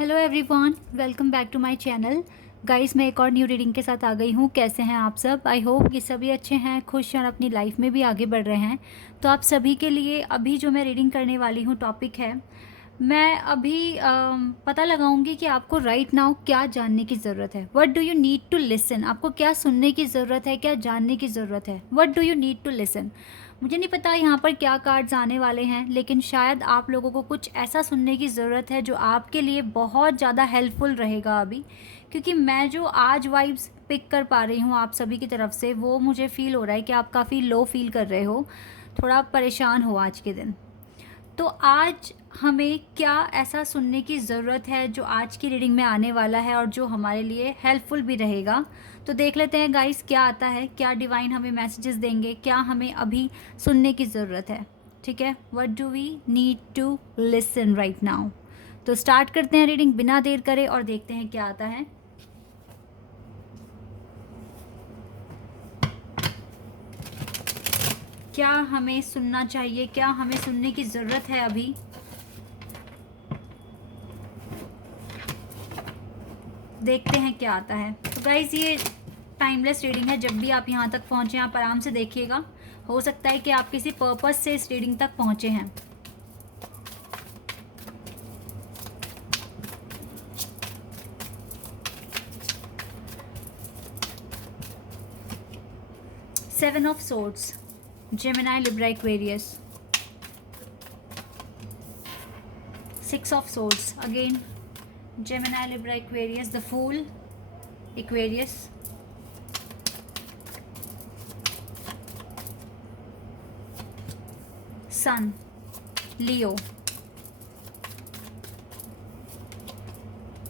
Hello everyone, welcome back to my channel. Guys, मैं एक और न्यू रीडिंग के साथ आ गई हूँ। कैसे हैं आप सब? आई होप कि सभी अच्छे हैं, खुश हैं और अपनी लाइफ में भी आगे बढ़ रहे हैं। तो आप सभी के लिए अभी जो मैं रीडिंग करने वाली हूँ टॉपिक है, मैं अभी पता लगाऊंगी कि आपको राइट नाउ क्या जानने की ज़रूरत है। What do you need to listen? आपको क्या सुनने की ज़रूरत है, क्या जानने की ज़रूरत है? What do you need to listen? मुझे नहीं पता यहाँ पर क्या कार्ड्स आने वाले हैं, लेकिन शायद आप लोगों को कुछ ऐसा सुनने की ज़रूरत है जो आपके लिए बहुत ज़्यादा हेल्पफुल रहेगा अभी। क्योंकि मैं जो आज वाइब्स पिक कर पा रही हूँ आप सभी की तरफ से, वो मुझे फ़ील हो रहा है कि आप काफ़ी लो फील कर रहे हो, थोड़ा परेशान हो आज के दिन। तो आज हमें क्या ऐसा सुनने की ज़रूरत है जो आज की रीडिंग में आने वाला है और जो हमारे लिए हेल्पफुल भी रहेगा। तो देख लेते हैं गाइस क्या आता है, क्या डिवाइन हमें मैसेजेस देंगे, क्या हमें अभी सुनने की ज़रूरत है। ठीक है, what do we need to listen right now. तो स्टार्ट करते हैं रीडिंग बिना देर करे और देखते हैं क्या आता है। क्या हमें सुनना चाहिए, क्या हमें सुनने की ज़रूरत है अभी। देखते हैं क्या आता है। तो गाइज़, ये टाइमलेस रीडिंग है। जब भी आप यहाँ तक पहुँचे आप आराम से देखिएगा। हो सकता है कि आप किसी पर्पस से इस रीडिंग तक पहुँचे हैं। Seven of swords, Gemini, Libra, Aquarius. Six of swords, again Gemini, Libra, Aquarius, the fool, Aquarius. Sun, Leo.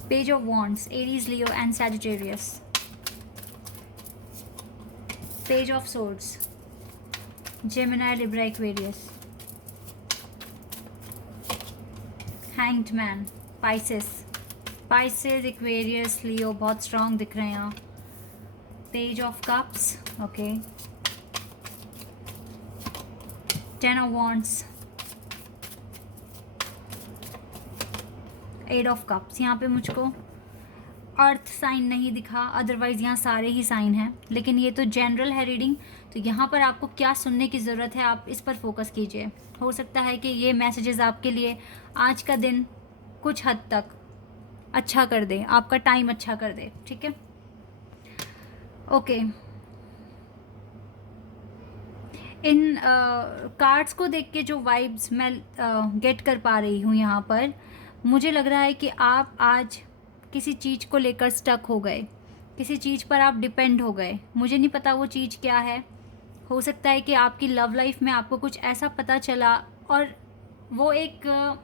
Page of wands, Aries, Leo and Sagittarius. Page of swords, Gemini, Libra, Aquarius. Hanged man, Pisces. Pisces, Aquarius, Leo बहुत strong दिख रहे हैं यहाँ। Page of cups, okay. Ten of wands, eight of cups. यहाँ पे मुझको अर्थ sign नहीं दिखा, अदरवाइज यहाँ सारे ही साइन हैं, लेकिन ये तो जनरल है रीडिंग। तो यहाँ पर आपको क्या सुनने की ज़रूरत है, आप इस पर फोकस कीजिए। हो सकता है कि ये मैसेजेस आपके लिए आज का दिन कुछ हद तक अच्छा कर दे, आपका टाइम अच्छा कर दे। ठीक है, ओके। इन कार्ड्स को देख के जो वाइब्स मैं गेट कर पा रही हूँ यहाँ पर, मुझे लग रहा है कि आप आज किसी चीज़ को लेकर स्टक हो गए, किसी चीज़ पर आप डिपेंड हो गए। मुझे नहीं पता वो चीज़ क्या है। हो सकता है कि आपकी लव लाइफ में आपको कुछ ऐसा पता चला और वो एक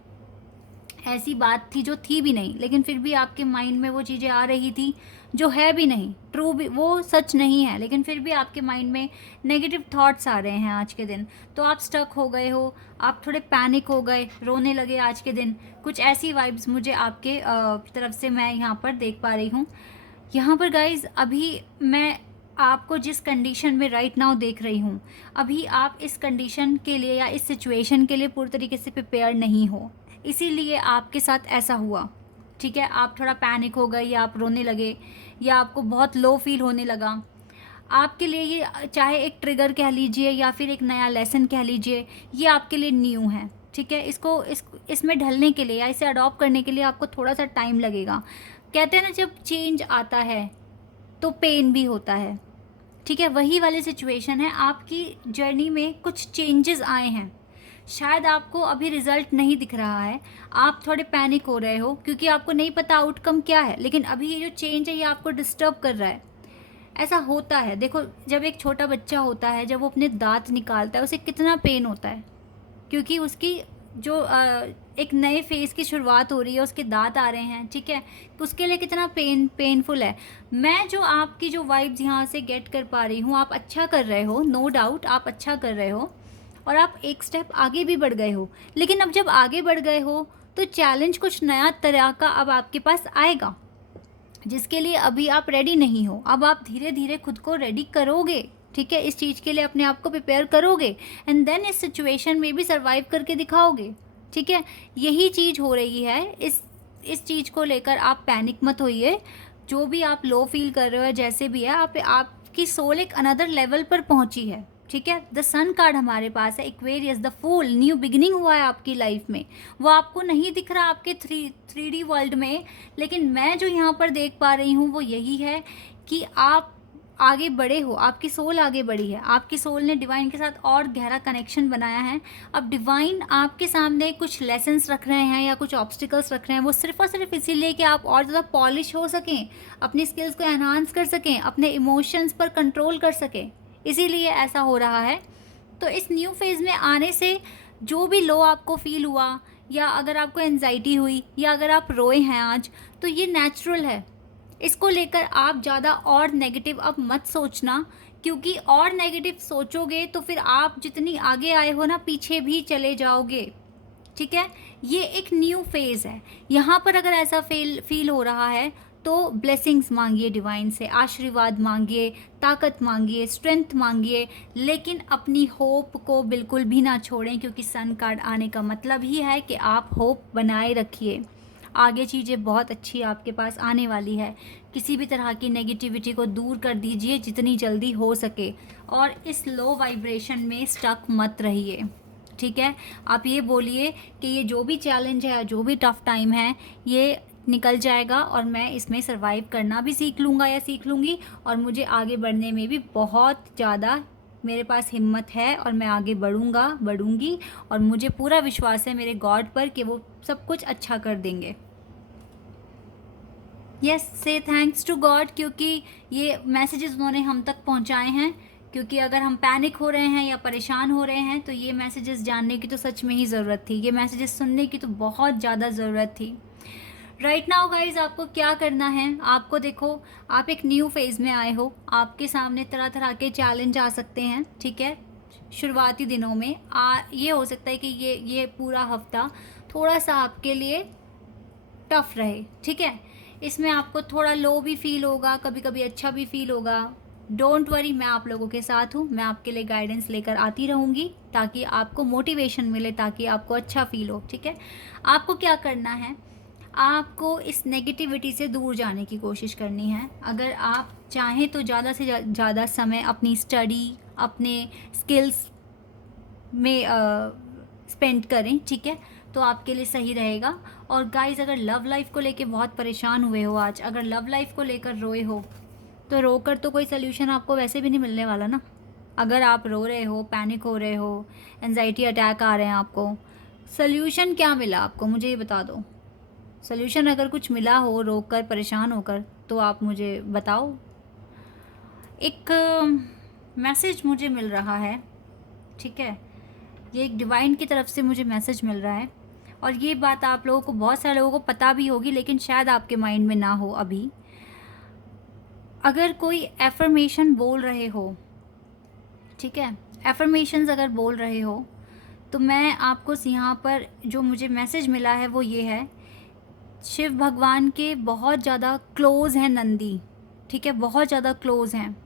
ऐसी बात थी जो थी भी नहीं, लेकिन फिर भी आपके माइंड में वो चीज़ें आ रही थी जो है भी नहीं, ट्रू भी, वो सच नहीं है, लेकिन फिर भी आपके माइंड में नेगेटिव थॉट्स आ रहे हैं आज के दिन। तो आप स्टक हो गए हो, आप थोड़े पैनिक हो गए, रोने लगे आज के दिन। कुछ ऐसी वाइब्स मुझे आपके तरफ से मैं यहाँ पर देख पा रही हूँ। यहाँ पर गाइज, अभी मैं आपको जिस कंडीशन में राइट नाउ देख रही हूँ, अभी आप इस कंडीशन के लिए या इस सिचुएशन के लिए पूरी तरीके से प्रिपेयर नहीं हो, इसीलिए आपके साथ ऐसा हुआ। ठीक है, आप थोड़ा पैनिक हो गए या आप रोने लगे या आपको बहुत लो फील होने लगा। आपके लिए ये चाहे एक ट्रिगर कह लीजिए या फिर एक नया लेसन कह लीजिए, ये आपके लिए न्यू है। ठीक है, इसमें ढलने के लिए या इसे अडॉप्ट करने के लिए आपको थोड़ा सा टाइम लगेगा। कहते हैं ना, जब चेंज आता है तो पेन भी होता है। ठीक है, वही वाली सिचुएशन है। आपकी जर्नी में कुछ चेंजेस आए हैं, शायद आपको अभी रिजल्ट नहीं दिख रहा है, आप थोड़े पैनिक हो रहे हो क्योंकि आपको नहीं पता आउटकम क्या है, लेकिन अभी ये जो चेंज है ये आपको डिस्टर्ब कर रहा है। ऐसा होता है, देखो, जब एक छोटा बच्चा होता है, जब वो अपने दांत निकालता है, उसे कितना पेन होता है, क्योंकि उसकी जो एक नए फेज़ की शुरुआत हो रही है, उसके दांत आ रहे हैं। ठीक है, तो उसके लिए कितना पेनफुल है। मैं जो आपकी जो वाइब्स यहाँ से गेट कर पा रही हूँ, आप अच्छा कर रहे हो, नो डाउट आप अच्छा कर रहे हो और आप एक स्टेप आगे भी बढ़ गए हो। लेकिन अब जब आगे बढ़ गए हो तो चैलेंज कुछ नया तरह का अब आपके पास आएगा, जिसके लिए अभी आप रेडी नहीं हो। अब आप धीरे धीरे खुद को रेडी करोगे। ठीक है, इस चीज़ के लिए अपने आप को प्रिपेयर करोगे एंड देन इस सिचुएशन में भी सर्वाइव करके दिखाओगे। ठीक है, यही चीज़ हो रही है इस चीज़ को लेकर आप पैनिक मत होइए। जो भी आप लो फील कर रहे हो, जैसे भी है, आपकी सोल एक अनदर लेवल पर पहुंची है, ठीक है। द सन कार्ड हमारे पास है, Aquarius, the fool, new beginning हुआ है आपकी लाइफ में। वो आपको नहीं दिख रहा आपके 3D वर्ल्ड में, लेकिन मैं जो यहाँ पर देख पा रही हूँ वो यही है कि आप आगे बढ़े हो, आपकी सोल आगे बढ़ी है, आपकी सोल ने डिवाइन के साथ और गहरा कनेक्शन बनाया है। अब डिवाइन आपके सामने कुछ लेसन्स रख रहे हैं या कुछ ऑब्स्टिकल्स रख रहे हैं, वो सिर्फ और सिर्फ इसीलिए कि आप और ज़्यादा पॉलिश हो सकें, अपनी स्किल्स को एनहांस कर सकें, अपने इमोशंस पर कंट्रोल कर सकें, इसीलिए ऐसा हो रहा है। तो इस न्यू फेज़ में आने से जो भी लो आपको फील हुआ, या अगर आपको एंजाइटी हुई, या अगर आप रोए हैं आज, तो ये नेचुरल है। इसको लेकर आप ज़्यादा और नेगेटिव अब मत सोचना, क्योंकि और नेगेटिव सोचोगे तो फिर आप जितनी आगे आए हो ना, पीछे भी चले जाओगे, ठीक है। ये एक न्यू फेज़ है। यहाँ पर अगर ऐसा फील हो रहा है तो ब्लेसिंग्स मांगिए डिवाइन से, आशीर्वाद मांगिए, ताकत मांगिए, स्ट्रेंथ मांगिए, लेकिन अपनी होप को बिल्कुल भी ना छोड़ें, क्योंकि सन कार्ड आने का मतलब ही है कि आप होप बनाए रखिए। आगे चीज़ें बहुत अच्छी आपके पास आने वाली है। किसी भी तरह की नेगेटिविटी को दूर कर दीजिए जितनी जल्दी हो सके, और इस लो वाइब्रेशन में स्टक मत रहिए, ठीक है। आप ये बोलिए कि ये जो भी चैलेंज है, जो भी टफ टाइम है, ये निकल जाएगा और मैं इसमें सर्वाइव करना भी सीख लूँगा या सीख लूँगी, और मुझे आगे बढ़ने में भी बहुत ज़्यादा मेरे पास हिम्मत है, और मैं आगे बढ़ूँगी, और मुझे पूरा विश्वास है मेरे गॉड पर कि वो सब कुछ अच्छा कर देंगे। यस, से थैंक्स टू गॉड, क्योंकि ये मैसेजेस उन्होंने हम तक पहुंचाए हैं। क्योंकि अगर हम पैनिक हो रहे हैं या परेशान हो रहे हैं तो ये मैसेजेस जानने की तो सच में ही ज़रूरत थी, ये मैसेजेस सुनने की तो बहुत ज़्यादा ज़रूरत थी। राइट नाउ गाइज, आपको क्या करना है, आपको देखो, आप एक न्यू फेज़ में आए हो, आपके सामने तरह तरह के चैलेंज आ सकते हैं, ठीक है। शुरुआती दिनों में ये हो सकता है कि ये पूरा हफ्ता थोड़ा सा आपके लिए टफ रहे, ठीक है। इसमें आपको थोड़ा लो भी फील होगा, कभी कभी अच्छा भी फील होगा। डोंट वरी, मैं आप लोगों के साथ हूँ, मैं आपके लिए गाइडेंस लेकर आती रहूँगी ताकि आपको मोटिवेशन मिले, ताकि आपको अच्छा फील हो, ठीक है। आपको क्या करना है, आपको इस नेगेटिविटी से दूर जाने की कोशिश करनी है। अगर आप चाहें तो ज़्यादा से ज़्यादा समय अपनी स्टडी, अपने स्किल्स में स्पेंड करें, ठीक है, तो आपके लिए सही रहेगा। और गाइस, अगर लव लाइफ को लेके बहुत परेशान हुए हो आज, अगर लव लाइफ को लेकर रोए हो, तो रोकर तो कोई सल्यूशन आपको वैसे भी नहीं मिलने वाला ना। अगर आप रो रहे हो, पैनिक हो रहे हो, एंजाइटी अटैक आ रहे हैं आपको, सल्यूशन क्या मिला आपको, मुझे ये बता दो। सल्यूशन अगर कुछ मिला हो रोकर, परेशान होकर, तो आप मुझे बताओ। एक मैसेज मुझे मिल रहा है, ठीक है, ये एक डिवाइन की तरफ से मुझे मैसेज मिल रहा है, और ये बात आप लोगों को, बहुत सारे लोगों को पता भी होगी, लेकिन शायद आपके माइंड में ना हो अभी। अगर कोई एफर्मेशन बोल रहे हो, ठीक है, एफर्मेशंस अगर बोल रहे हो, तो मैं आपको यहाँ पर जो मुझे मैसेज मिला है वो ये है, शिव भगवान के बहुत ज़्यादा क्लोज़ हैं नंदी, ठीक है, बहुत ज़्यादा क्लोज़ हैं।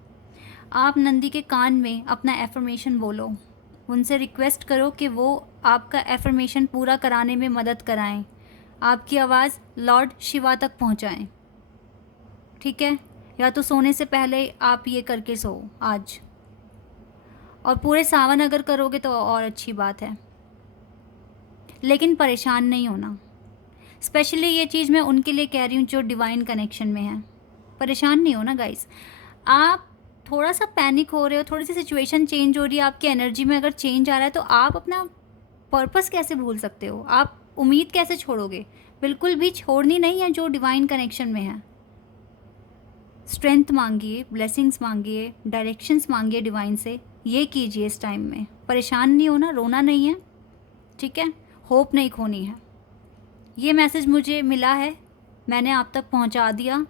आप नंदी के कान में अपना एफर्मेशन बोलो, उनसे रिक्वेस्ट करो कि वो आपका एफर्मेशन पूरा कराने में मदद कराएं, आपकी आवाज़ लॉर्ड शिवा तक पहुंचाएं, ठीक है। या तो सोने से पहले आप ये करके सो आज, और पूरे सावन अगर करोगे तो और अच्छी बात है, लेकिन परेशान नहीं होना। स्पेशली ये चीज़ मैं उनके लिए कह रही हूँ जो डिवाइन कनेक्शन में है। परेशान नहीं होना गाइस। आप थोड़ा सा पैनिक हो रहे हो, थोड़ी सी सिचुएशन चेंज हो रही है, आपकी एनर्जी में अगर चेंज आ रहा है, तो आप अपना पर्पस कैसे भूल सकते हो, आप उम्मीद कैसे छोड़ोगे। बिल्कुल भी छोड़नी नहीं है जो डिवाइन कनेक्शन में है। स्ट्रेंथ मांगिए, ब्लेसिंग्स मांगिए, डायरेक्शंस मांगिए डिवाइन से, ये कीजिए इस टाइम में। परेशान नहीं होना, रोना नहीं है, ठीक है, होप नहीं खोनी है। ये मैसेज मुझे मिला है, मैंने आप तक पहुंचा दिया,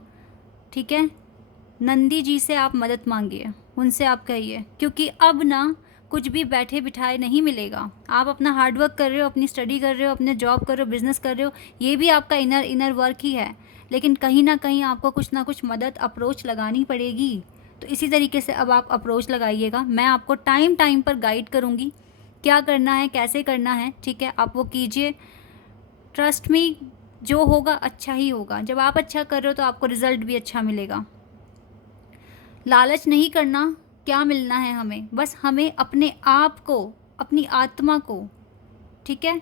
ठीक है। नंदी जी से आप मदद मांगिए, उनसे आप कहिए, क्योंकि अब ना कुछ भी बैठे बिठाए नहीं मिलेगा। आप अपना हार्डवर्क कर रहे हो, अपनी स्टडी कर रहे हो, अपने जॉब कर रहे हो, बिजनेस कर रहे हो, ये भी आपका इनर वर्क ही है, लेकिन कहीं ना कहीं आपको कुछ ना कुछ मदद, अप्रोच लगानी पड़ेगी। तो इसी तरीके से अब आप अप्रोच लगाइएगा। मैं आपको टाइम टाइम पर गाइड करूँगी क्या करना है, कैसे करना है, ठीक है, आप वो कीजिए। ट्रस्ट मी, जो होगा अच्छा ही होगा। जब आप अच्छा कर रहे हो तो आपको रिजल्ट भी अच्छा मिलेगा। लालच नहीं करना, क्या मिलना है हमें, बस हमें अपने आप को, अपनी आत्मा को, ठीक है,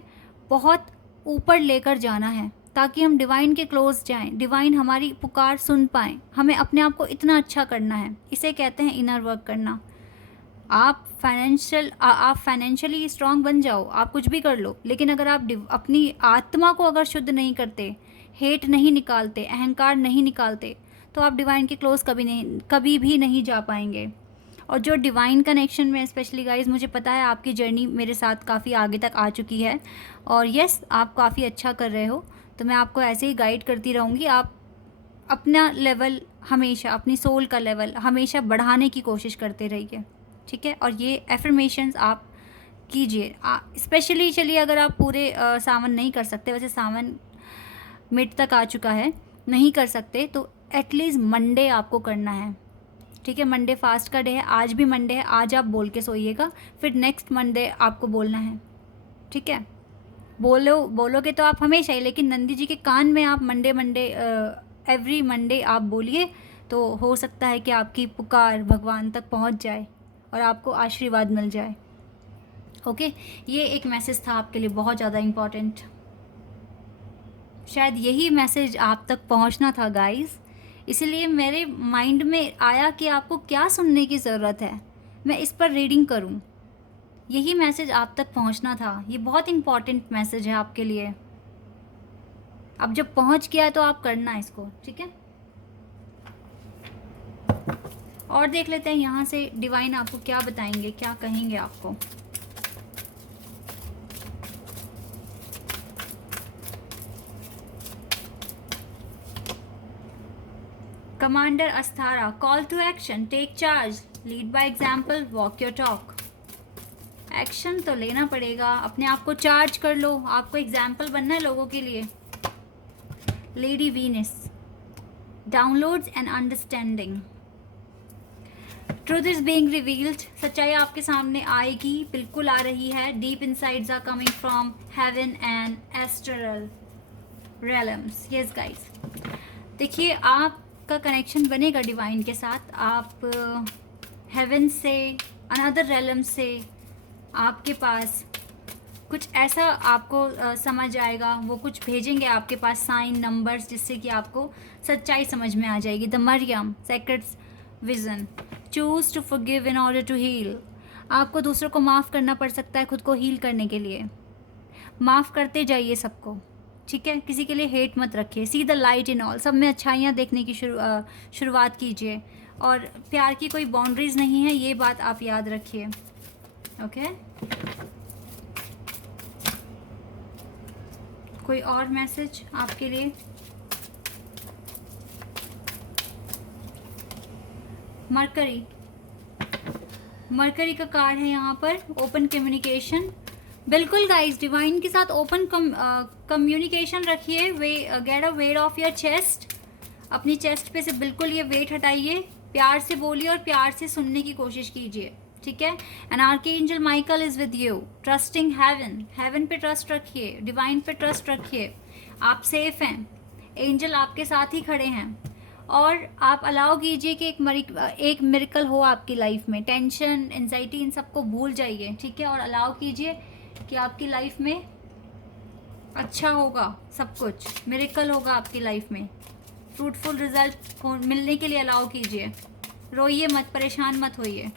बहुत ऊपर लेकर जाना है ताकि हम डिवाइन के क्लोज जाएं, डिवाइन हमारी पुकार सुन पाएं। हमें अपने आप को इतना अच्छा करना है, इसे कहते हैं इनर वर्क करना। आप फाइनेंशियली स्ट्रांग बन जाओ, आप कुछ भी कर लो, लेकिन अगर आप अपनी आत्मा को अगर शुद्ध नहीं करते, हेट नहीं निकालते, अहंकार नहीं निकालते, तो आप डिवाइन के क्लोज कभी भी नहीं जा पाएंगे। और जो डिवाइन कनेक्शन में स्पेशली गाइज, मुझे पता है आपकी जर्नी मेरे साथ काफ़ी आगे तक आ चुकी है और यस आप काफ़ी अच्छा कर रहे हो, तो मैं आपको ऐसे ही गाइड करती रहूँगी। आप अपना लेवल हमेशा, अपनी सोल का लेवल हमेशा बढ़ाने की कोशिश करते रहिए, ठीक है। और ये एफर्मेशंस आप कीजिए, स्पेशली चलिए अगर आप पूरे सावन नहीं कर सकते, वैसे सावन मिड तक आ चुका है, नहीं कर सकते तो एटलीस्ट मंडे आपको करना है, ठीक है। मंडे फास्ट का डे है, आज भी मंडे है, आज आप बोल के सोइएगा, फिर नेक्स्ट मंडे आपको बोलना है, ठीक है। बोलोगे तो आप हमेशा ही, लेकिन नंदी जी के कान में आप मंडे एवरी मंडे आप बोलिए, तो हो सकता है कि आपकी पुकार भगवान तक पहुंच जाए और आपको आशीर्वाद मिल जाए। ओके, ये एक मैसेज था आपके लिए बहुत ज़्यादा इम्पॉर्टेंट। शायद यही मैसेज आप तक पहुंचना था गाइस, इसलिए मेरे माइंड में आया कि आपको क्या सुनने की ज़रूरत है, मैं इस पर रीडिंग करूं। यही मैसेज आप तक पहुंचना था, ये बहुत इम्पॉर्टेंट मैसेज है आपके लिए। अब जब पहुंच गया है तो आप करना इसको, ठीक है। और देख लेते हैं यहाँ से डिवाइन आपको क्या बताएंगे, क्या कहेंगे आपको। Commander Astara, call to action, take charge, lead by example, walk your talk. Action तो लेना पड़ेगा, अपने आप को चार्ज कर लो, आपको एग्जाम्पल बनना है लोगों के लिए। Lady Venus, downloads and understanding, truth is being revealed, सच्चाई आपके सामने आएगी, बिल्कुल आ रही है। Deep insides are coming from heaven and astral realms. Yes guys, देखिए आपका कनेक्शन बनेगा डिवाइन के साथ। आप हेवन से, अनदर रेलम से आपके पास कुछ ऐसा आपको समझ आएगा, वो कुछ भेजेंगे आपके पास साइन नंबर्स, जिससे कि आपको सच्चाई समझ में आ जाएगी। The Mariam secrets vision, choose to forgive in order to heal. आपको दूसरों को माफ़ करना पड़ सकता है खुद को हील करने के लिए। माफ़ करते जाइए सबको, ठीक है। किसी के लिए हेट मत रखिए। See the light in all, सब में अच्छाइयाँ देखने की शुरुआत कीजिए। और प्यार की कोई बाउंड्रीज नहीं है, ये बात आप याद रखिए, ओके। कोई और मैसेज आपके लिए? मरकरी, मरकरी का कार्ड है यहाँ पर, ओपन कम्युनिकेशन। बिल्कुल गाइस, डिवाइन के साथ ओपन कम्युनिकेशन रखिए। Get a weight of your chest, अपनी चेस्ट पे से बिल्कुल ये वेट हटाइए, प्यार से बोलिए और प्यार से सुनने की कोशिश कीजिए, ठीक है। And archangel Michael is with you, trusting heaven, heaven पे ट्रस्ट रखिए, डिवाइन पे ट्रस्ट रखिए। आप सेफ हैं, एंजल आपके साथ ही खड़े हैं। और आप अलाउ कीजिए कि एक मिरेकल हो आपकी लाइफ में। टेंशन, एंजाइटी, इन सबको भूल जाइए, ठीक है। और अलाउ कीजिए कि आपकी लाइफ में अच्छा होगा, सब कुछ मिरेकल होगा आपकी लाइफ में। फ्रूटफुल रिजल्ट मिलने के लिए अलाउ कीजिए। रोइए मत, परेशान मत होइए।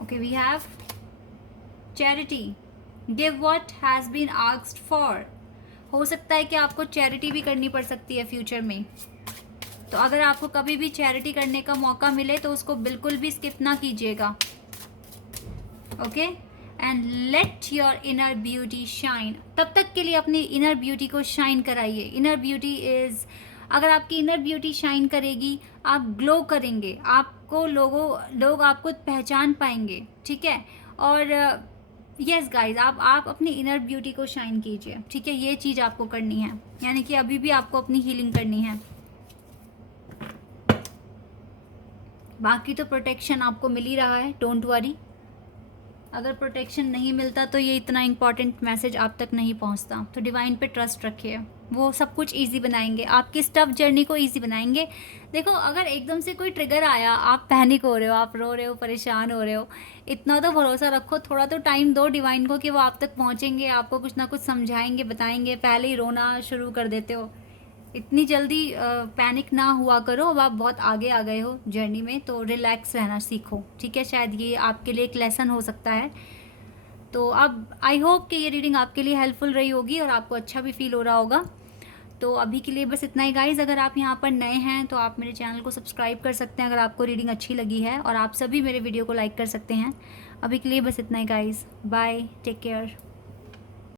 Okay, we have charity, give what has been asked for. हो सकता है कि आपको चैरिटी भी करनी पड़ सकती है फ्यूचर में, तो अगर आपको कभी भी चैरिटी करने का मौका मिले तो उसको बिल्कुल भी स्किप ना कीजिएगा, okay. And let your inner beauty shine, तब तक के लिए अपनी इनर ब्यूटी को शाइन कराइए। इनर ब्यूटी इज, अगर आपकी इनर ब्यूटी शाइन करेगी, आप ग्लो करेंगे, आपको लोग आपको पहचान पाएंगे, ठीक है। और यस गाइज, आप अपनी इनर ब्यूटी को शाइन कीजिए, ठीक है। ये चीज़ आपको करनी है, यानी कि अभी भी आपको अपनी हीलिंग करनी है। बाकी तो प्रोटेक्शन आपको मिल ही रहा है, डोंट वरी, अगर प्रोटेक्शन नहीं मिलता तो ये इतना इम्पॉर्टेंट मैसेज आप तक नहीं पहुंचता। तो डिवाइन पे ट्रस्ट रखिए, वो सब कुछ इजी बनाएंगे, आपकी स्टफ जर्नी को इजी बनाएंगे। देखो, अगर एकदम से कोई ट्रिगर आया, आप पैनिक हो रहे हो, आप रो रहे हो, परेशान हो रहे हो, इतना तो भरोसा रखो, थोड़ा तो टाइम दो डिवाइन को कि वो आप तक पहुंचेंगे, आपको कुछ ना कुछ समझाएंगे, बताएंगे। पहले ही रोना शुरू कर देते हो, इतनी जल्दी पैनिक ना हुआ करो। अब आप बहुत आगे आ गए हो जर्नी में, तो रिलैक्स रहना सीखो, ठीक है। शायद ये आपके लिए एक लेसन हो सकता है। तो अब आई होप कि ये रीडिंग आपके लिए हेल्पफुल रही होगी और आपको अच्छा भी फील हो रहा होगा। तो अभी के लिए बस इतना ही गाइज़। अगर आप यहाँ पर नए हैं तो आप मेरे चैनल को सब्सक्राइब कर सकते हैं अगर आपको रीडिंग अच्छी लगी है, और आप सभी मेरे वीडियो को लाइक कर सकते हैं। अभी के लिए बस इतना ही गाइज़, बाय, टेक केयर।